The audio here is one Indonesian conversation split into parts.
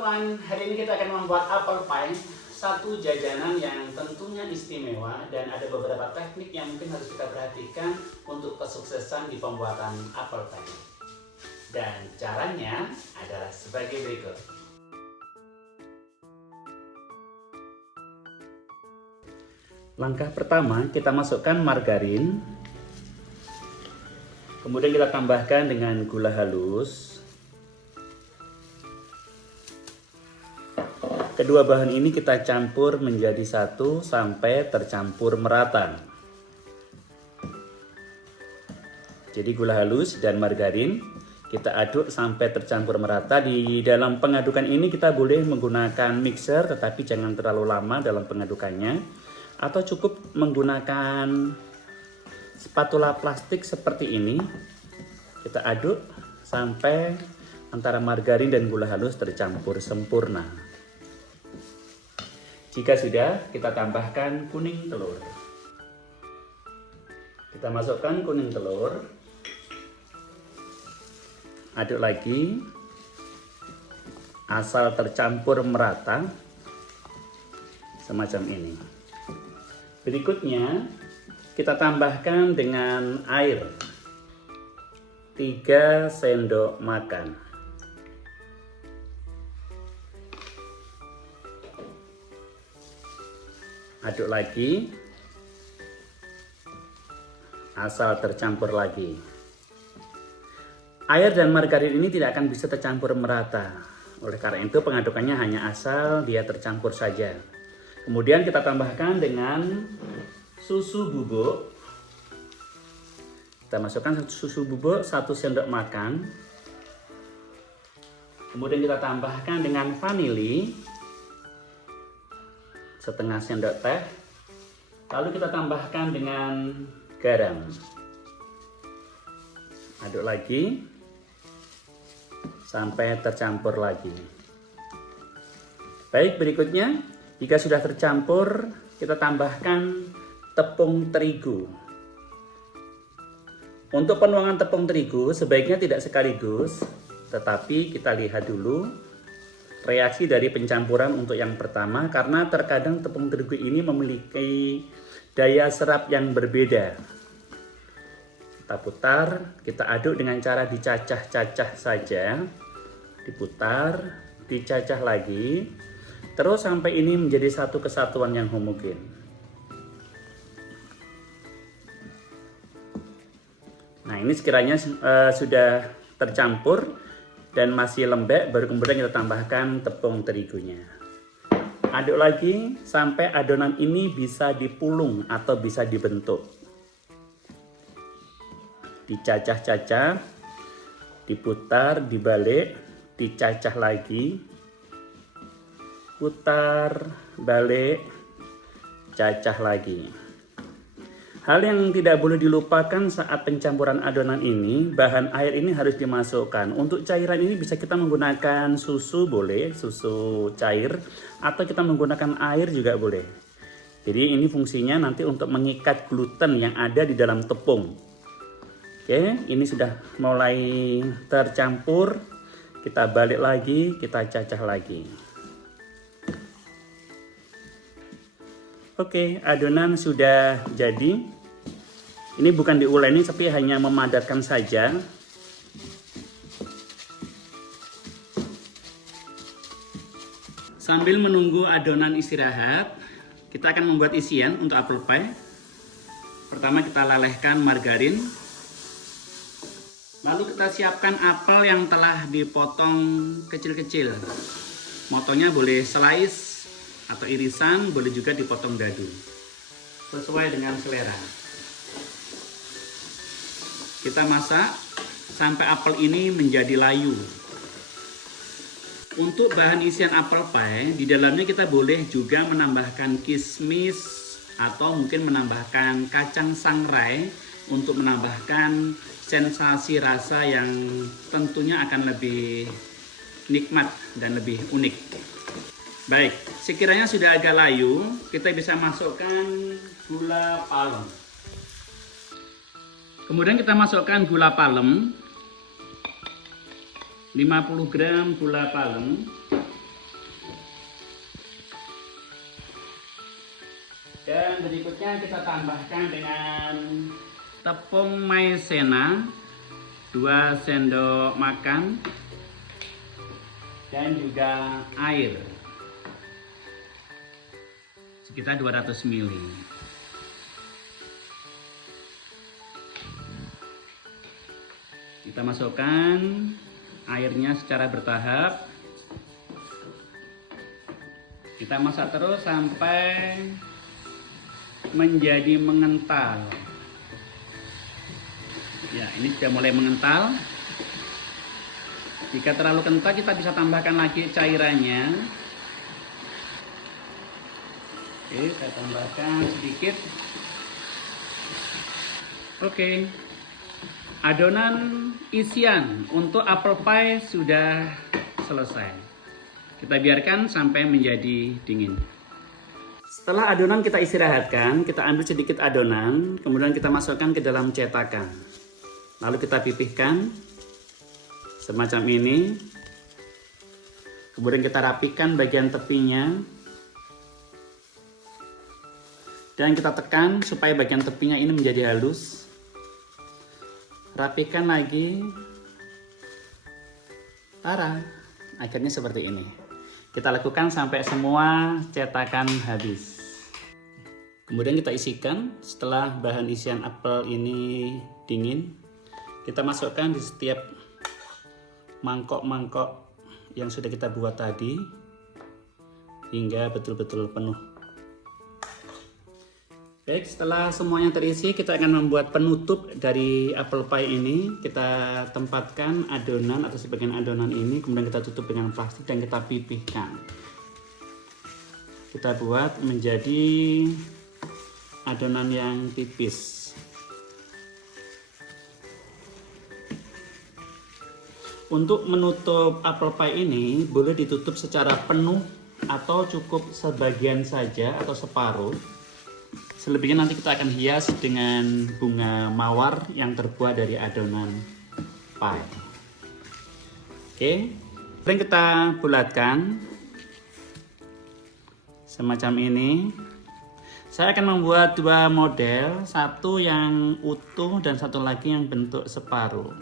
teman-teman, hari ini kita akan membuat apple pie, satu jajanan yang tentunya istimewa dan ada beberapa teknik yang mungkin harus kita perhatikan untuk kesuksesan di pembuatan apple pie. Dan caranya adalah sebagai berikut. Langkah pertama, kita masukkan margarin, kemudian kita tambahkan dengan gula halus. Kedua bahan ini kita campur menjadi satu sampai tercampur merata. Jadi gula halus dan margarin kita aduk sampai tercampur merata. Di dalam pengadukan ini kita boleh menggunakan mixer, tetapi jangan terlalu lama dalam pengadukannya. Atau cukup menggunakan spatula plastik seperti ini. Kita aduk sampai antara margarin dan gula halus tercampur sempurna. Jika sudah, kita tambahkan kuning telur. Kita masukkan kuning telur. Aduk lagi. Asal tercampur merata. Semacam ini. Berikutnya, kita tambahkan dengan air. 3 sendok makan. Aduk lagi, asal tercampur lagi. Air dan margarin ini tidak akan bisa tercampur merata. Oleh karena itu pengadukannya hanya asal dia tercampur saja. Kemudian kita tambahkan dengan susu bubuk. Kita masukkan susu bubuk 1 sendok makan. Kemudian kita tambahkan dengan vanili. Setengah sendok teh. Lalu kita tambahkan dengan garam. Aduk lagi sampai tercampur lagi. Baik, berikutnya jika sudah tercampur, kita tambahkan tepung terigu. Untuk penuangan tepung terigu sebaiknya tidak sekaligus, tetapi kita lihat dulu reaksi dari pencampuran untuk yang pertama, karena terkadang tepung terigu ini memiliki daya serap yang berbeda. Kita putar, kita aduk dengan cara dicacah-cacah saja. Diputar, dicacah lagi, terus sampai ini menjadi satu kesatuan yang homogen. Nah, ini sekiranya sudah tercampur dan masih lembek, baru kemudian kita tambahkan tepung terigunya. Aduk lagi sampai adonan ini bisa dipulung atau bisa dibentuk. Dicacah-cacah, diputar, dibalik, dicacah lagi, putar, balik, cacah lagi. Hal yang tidak boleh dilupakan saat pencampuran adonan ini, bahan air ini harus dimasukkan. Untuk cairan ini bisa kita menggunakan susu boleh, susu cair, atau kita menggunakan air juga boleh. Jadi ini fungsinya nanti untuk mengikat gluten yang ada di dalam tepung. Oke, ini sudah mulai tercampur. Kita balik lagi, kita cacah lagi. Oke, adonan sudah jadi. Ini bukan diuleni, tapi hanya memadatkan saja. Sambil menunggu adonan istirahat, kita akan membuat isian untuk apple pie. Pertama kita lelehkan margarin. Lalu kita siapkan apel yang telah dipotong kecil-kecil. Motongnya boleh slice atau irisan, boleh juga dipotong dadu, sesuai dengan selera. Kita masak sampai apel ini menjadi layu. Untuk bahan isian apple pie, di dalamnya kita boleh juga menambahkan kismis atau mungkin menambahkan kacang sangrai untuk menambahkan sensasi rasa yang tentunya akan lebih nikmat dan lebih unik. Baik, sekiranya sudah agak layu, kita bisa masukkan gula palem. Kemudian kita masukkan gula palem, 50 gram gula palem. Dan berikutnya kita tambahkan dengan tepung maizena 2 sendok makan dan juga air sekitar 200 ml. Kita masukkan airnya secara bertahap. Kita masak terus sampai menjadi mengental. Ya, ini sudah mulai mengental. Jika terlalu kental, kita bisa tambahkan lagi cairannya. Oke, saya tambahkan sedikit. Oke, adonan isian untuk apple pie sudah selesai. Kita biarkan sampai menjadi dingin. Setelah adonan kita istirahatkan, kita ambil sedikit adonan, kemudian kita masukkan ke dalam cetakan. Lalu kita pipihkan semacam ini. Kemudian kita rapikan bagian tepinya. Dan kita tekan supaya bagian tepinya ini menjadi halus. Rapikan lagi. Tara, akhirnya seperti ini. Kita lakukan sampai semua cetakan habis. Kemudian kita isikan. Setelah bahan isian apel ini dingin, kita masukkan di setiap mangkok-mangkok yang sudah kita buat tadi hingga betul-betul penuh. Baik, setelah semuanya terisi, kita akan membuat penutup dari apple pie ini. Kita tempatkan adonan atau sebagian adonan ini, kemudian kita tutup dengan plastik dan kita pipihkan. Kita buat menjadi adonan yang tipis. Untuk menutup apple pie ini boleh ditutup secara penuh atau cukup sebagian saja atau separuh. Selebihnya nanti kita akan hias dengan bunga mawar yang terbuat dari adonan pie. Oke, kemudian kita bulatkan semacam ini. Saya akan membuat dua model, satu yang utuh dan satu lagi yang bentuk separuh.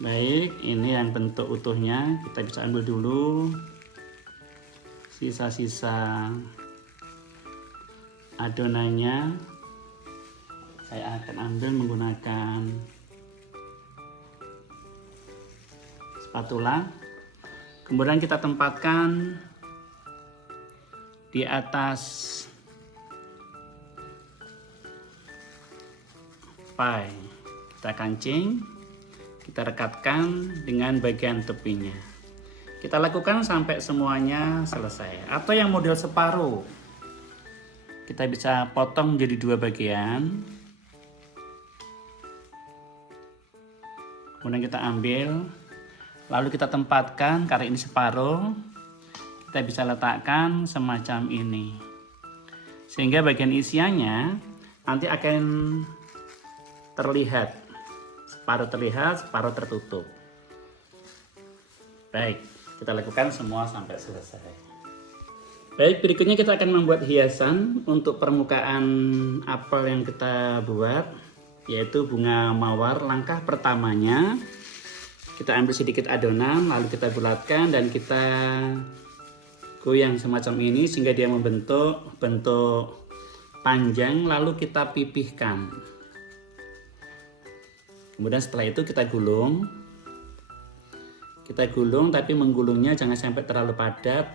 Baik, ini yang bentuk utuhnya. Kita bisa ambil dulu sisa-sisa adonannya. Saya akan ambil menggunakan spatula. Kemudian kita tempatkan di atas pie. Kita kancing. Kita rekatkan dengan bagian tepinya. Kita lakukan sampai semuanya selesai. Atau yang model separuh, kita bisa potong menjadi dua bagian. Kemudian kita ambil, lalu kita tempatkan, karena ini separuh, kita bisa letakkan semacam ini. Sehingga bagian isiannya nanti akan terlihat. Separuh terlihat, separuh tertutup. Baik, kita lakukan semua sampai selesai. Baik, berikutnya kita akan membuat hiasan untuk permukaan apel yang kita buat, yaitu bunga mawar. Langkah pertamanya, kita ambil sedikit adonan, lalu kita bulatkan dan kita goyang semacam ini sehingga dia membentuk bentuk panjang, lalu kita pipihkan. Kemudian setelah itu kita gulung. Kita gulung tapi menggulungnya jangan sampai terlalu padat.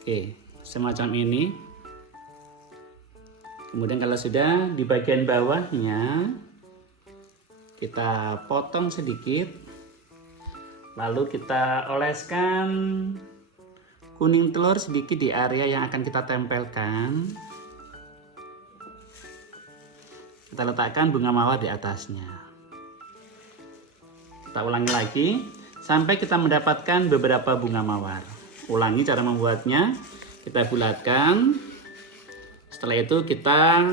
Oke, semacam ini. Kemudian kalau sudah di bagian bawahnya kita potong sedikit. Lalu kita oleskan kuning telur sedikit di area yang akan kita tempelkan. Kita letakkan bunga mawar di atasnya. Kita ulangi lagi sampai kita mendapatkan beberapa bunga mawar. Ulangi cara membuatnya. Kita bulatkan. Setelah itu kita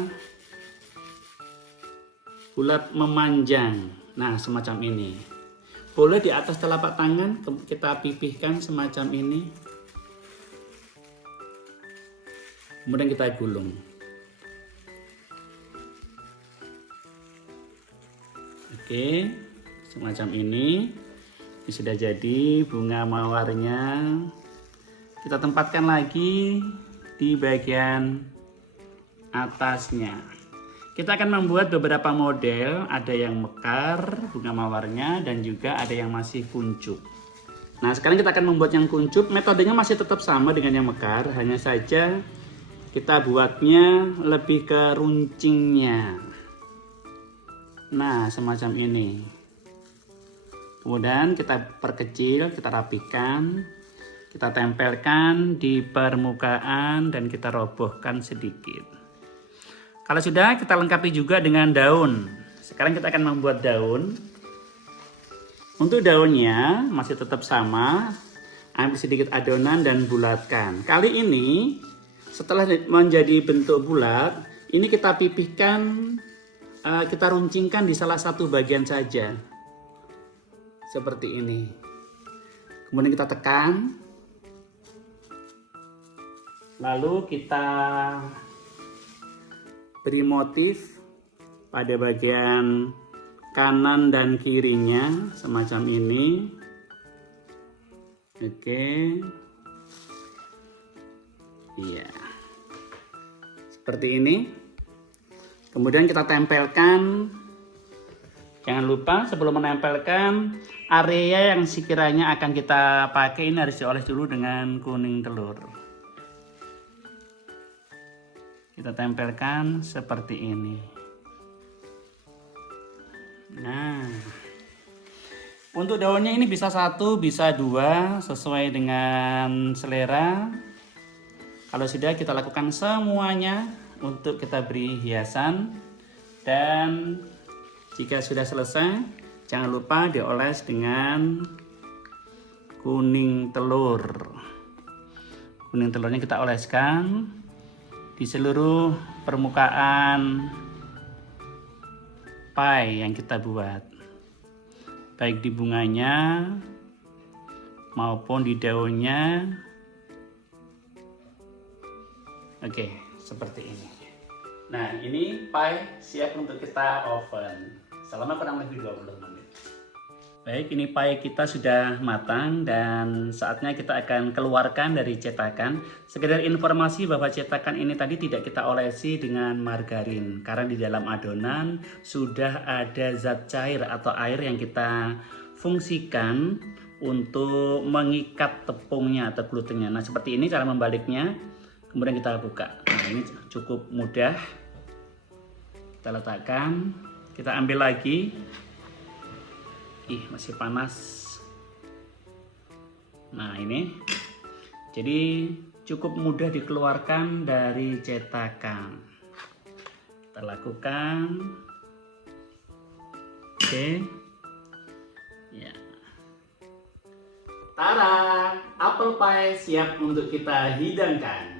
bulat memanjang. Nah, semacam ini. Boleh di atas telapak tangan kita pipihkan semacam ini. Kemudian kita gulung. Oke, semacam ini. Ini sudah jadi bunga mawarnya. Kita tempatkan lagi di bagian atasnya. Kita akan membuat beberapa model, ada yang mekar bunga mawarnya dan juga ada yang masih kuncup. Nah, sekarang kita akan membuat yang kuncup. Metodenya masih tetap sama dengan yang mekar, hanya saja kita buatnya lebih ke runcingnya. Nah, semacam ini. Kemudian kita perkecil, kita rapikan, kita tempelkan di permukaan dan kita robohkan sedikit. Kalau sudah, kita lengkapi juga dengan daun. Sekarang kita akan membuat daun. Untuk daunnya masih tetap sama. Ambil sedikit adonan dan bulatkan. Kali ini setelah menjadi bentuk bulat, ini kita pipihkan, kita runcingkan di salah satu bagian saja. Seperti ini. Kemudian kita tekan. Lalu kita beri motif pada bagian kanan dan kirinya semacam ini. Oke. Iya. Seperti ini. Kemudian kita tempelkan. Jangan lupa sebelum menempelkan, area yang sekiranya akan kita pakai ini harus dioles dulu dengan kuning telur. Kita tempelkan seperti ini. Nah, untuk daunnya ini bisa 1, bisa 2, sesuai dengan selera. Kalau sudah, kita lakukan semuanya untuk kita beri hiasan. Dan jika sudah selesai, jangan lupa dioles dengan kuning telur. Kuning telurnya kita oleskan di seluruh permukaan pie yang kita buat, baik di bunganya maupun di daunnya. Oke, seperti ini. Nah, ini pie siap untuk kita oven selama kurang lebih 20 menit. Baik, ini pie kita sudah matang dan saatnya kita akan keluarkan dari cetakan. Sekedar informasi bahwa cetakan ini tadi tidak kita olesi dengan margarin karena di dalam adonan sudah ada zat cair atau air yang kita fungsikan untuk mengikat tepungnya atau glutennya. Nah, seperti ini cara membaliknya. Kemudian kita buka. Nah, ini cukup mudah. Kita letakkan, kita ambil lagi. Masih panas. Nah, ini. Jadi cukup mudah dikeluarkan dari cetakan. Kita lakukan. Oke. Ya. Tada, apple pie siap untuk kita hidangkan.